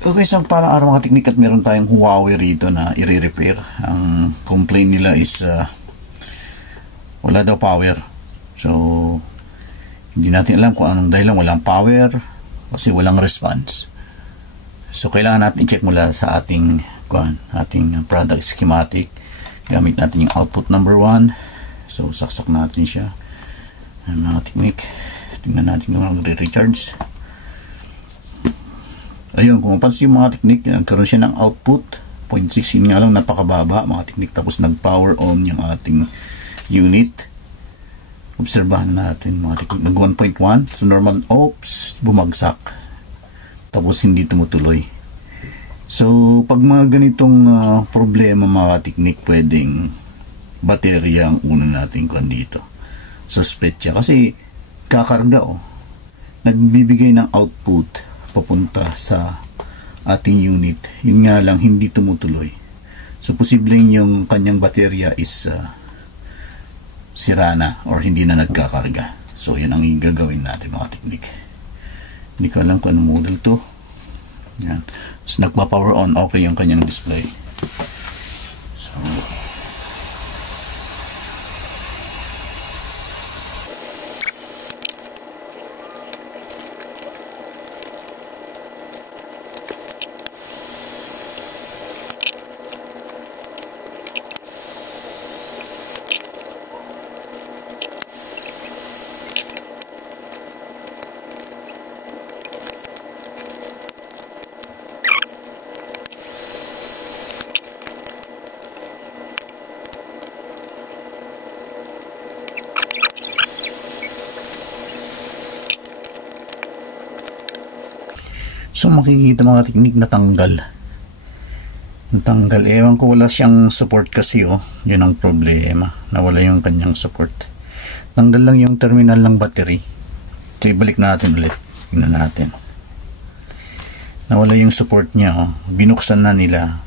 Okay, so parang araw mga teknik at meron tayong Huawei rito na i-repair. Ang complaint nila is wala daw power. So, hindi natin alam kung anong dahilan. Walang power kasi walang response. So, kailangan natin i-check mula sa ating product schematic. Gamit natin yung output number 1. So, saksak natin siya. Mga teknik. Tingnan natin kung magre-recharge. Ayun, kung mapansin yung mga teknik, nagkaroon siya ng output 0.6, yun nga lang, napakababa mga teknik. Tapos nag-power on yung ating unit. Obserbahan natin mga teknik, nag 1.1. So normal, oops, bumagsak. Tapos hindi tumutuloy. So pag mga ganitong problema mga teknik, pwedeng baterya ang una natin kung dito. Suspect siya kasi kakarga nagbibigay ng output papunta sa ating unit. Yun nga lang, hindi tumutuloy. So, posibleng yung kanyang baterya is sira na or hindi na nagkakarga. So, yan ang gagawin natin mga teknik. Hindi ko alam kung anong model to. Yan. So, nagpa-power on, okay yung kanyang display. So, So makikita mga teknik natanggal. Ewan ko, wala siyang support kasi yun ang problema. Nawala yung kanyang support. Tanggal lang yung terminal ng battery. So ibalik natin ulit. Tingnan natin. Nawala yung support niya Binuksan na nila.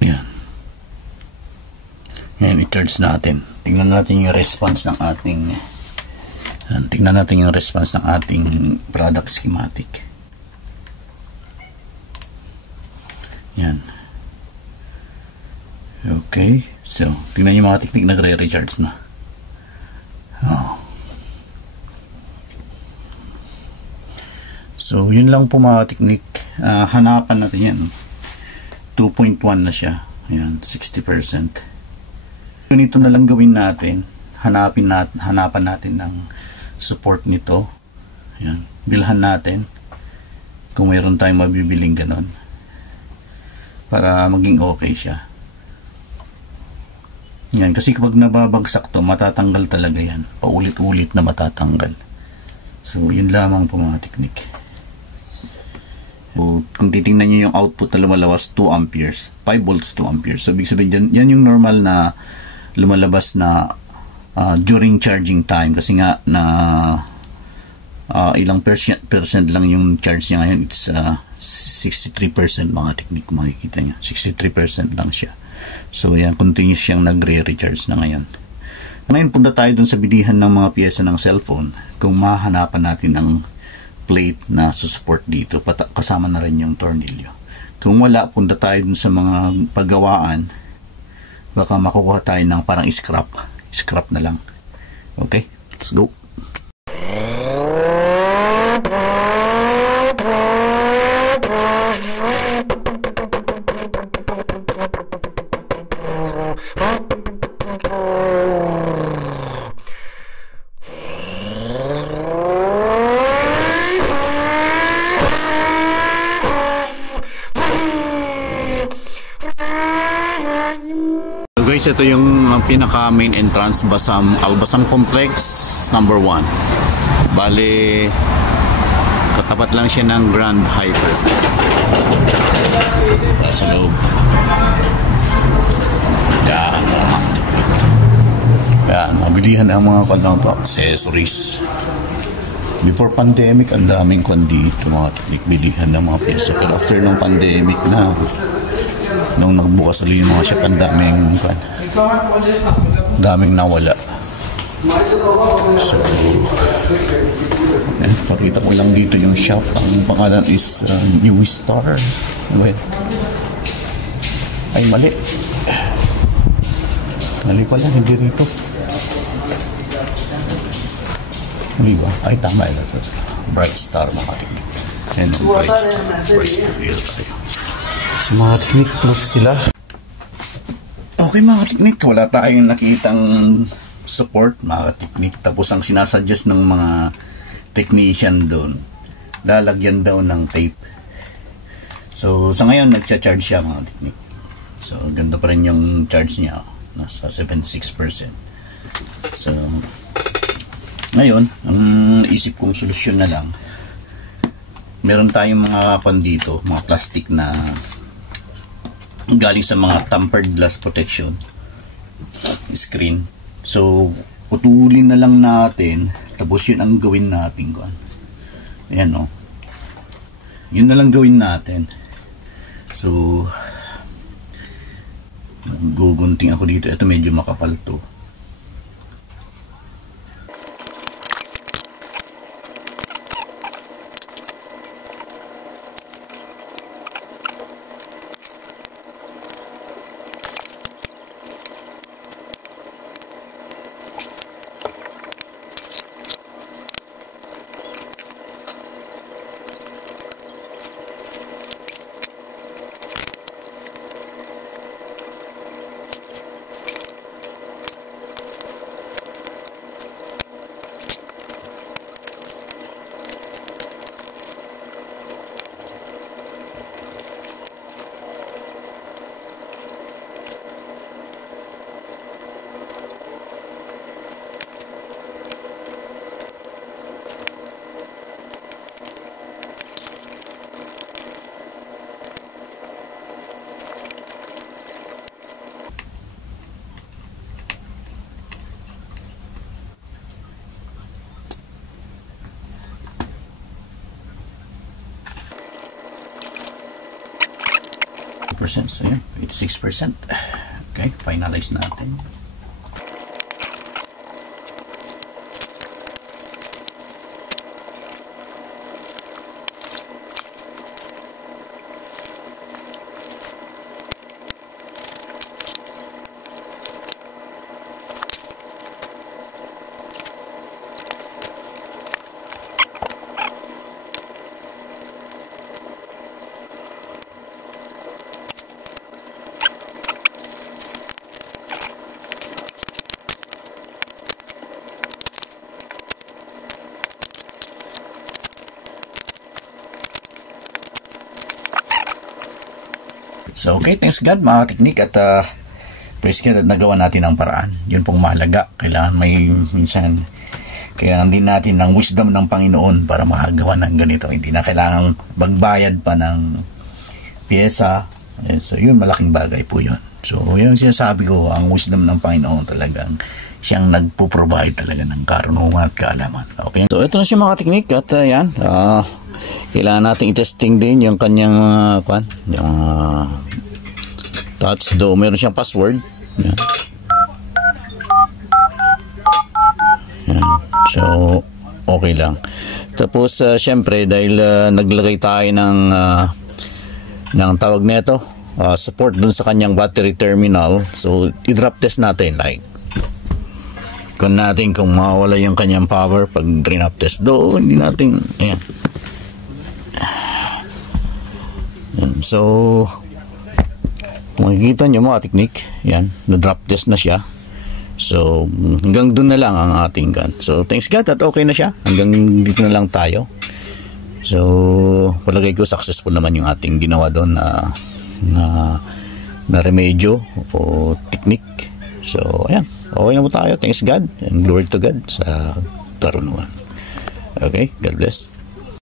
Yan. Yan, i-charge natin. Tingnan natin yung response ng ating product schematic. Yan. Okay. So, tingnan yung mga teknik, nagre-recharge na. So, yun lang po mga teknik. Hanapan natin yan. 2.1 na siya. Ayan, 60%. Ganito na lang gawin natin. Hanapan natin ng support nito. Ayan. Bilhan natin kung mayroon tayong mabibiling ganon para maging okay siya. Yan. Kasi kapag nababagsak to, matatanggal talaga yan. Paulit-ulit na matatanggal. So, yun lamang po mga teknik. So, kung titingnan nyo yung output na lumalabas 2 amperes. 5 volts 2 amperes. So, ibig sabihin yan yung normal na lumalabas na during charging time, kasi nga na ilang percent lang yung charge niya ngayon. It's 63% mga teknik, makikita nyo 63% lang siya. So yan, continuous siyang nagre-recharge na ngayon. Ngayon punta tayo dun sa bilihan ng mga piyesa ng cellphone kung mahanapan natin ang plate na susupport dito, kasama na rin yung tornilyo. Kung wala, punta tayo dun sa mga paggawaan, baka makukuha tayo ng parang scrap na lang. Okay, let's go. Guys, ito yung pinaka main entrance, Albasam Complex number 1. Bale, katapat lang siya ng Grand Hyper. Sa loob. Yan, mabilihan ang mga accessories. Before pandemic, ang daming dito mga bilihan ng mga pyesa. Pero after ng pandemic na, nung nagbukas ulit yung mga shop, ang daming nawala. So, pakita ko lang dito yung shop. Ang pangalan is New Star. Wait. Ay, mali. Mali pala, hindi rito. Hindi ba? Ay, tama. Bright Star, mga teknik. And Bright Star. So, mga teknik, plus sila. Okay, mga teknik, wala tayong nakitang support, mga teknik. Tapos ang sinasuggest ng mga technician doon, lalagyan daw ng tape. So, sa ngayon, nagcha-charge siya, mga teknik. So, ganda pa rin yung charge niya. Nasa 76%. So, ngayon, ang naisip kong solusyon na lang, meron tayong mga pan dito, mga plastic na galing sa mga tempered glass protection screen. So, putulin na lang natin, tapos yun ang gawin natin. Ayan, no? Yun na lang gawin natin. So, gugunting ako dito. Ito medyo makapal to. So yun, 86%. Okay, finalize natin. So, okay, thanks God, mga teknik, at praise God at nagawa natin ang paraan. Yun pong mahalaga. Kailangan kailangan din natin ng wisdom ng Panginoon para makagawa ng ganito. Hindi na kailangan magbayad pa ng pyesa. So, yun, malaking bagay po yun. So, yun sinasabi ko, ang wisdom ng Panginoon talagang siyang nagpo-provide talaga ng karunungan at kaalaman. Okay? So, ito na siya, mga teknik, at yan, kailangan natin i-testing din yung kanyang yung touch, do meron siyang password. Yan. Yan. So, okay lang. Tapos, syempre, dahil naglagay tayo ng tawag nito, support dun sa kanyang battery terminal. So, i-drop test natin, like, kung mawala yung kanyang power pag drop test. Do, hindi natin, ayan. So, makikita nyo, mga teknik, yan, na-drop test na siya. So, hanggang dun na lang ang ating gun. So, thanks God at okay na siya. Hanggang dito na lang tayo. So, palagay ko successful naman yung ating ginawa doon na remedyo o technique. So, ayan, okay na po tayo. Thanks God and glory to God sa karunungan. Okay, God bless.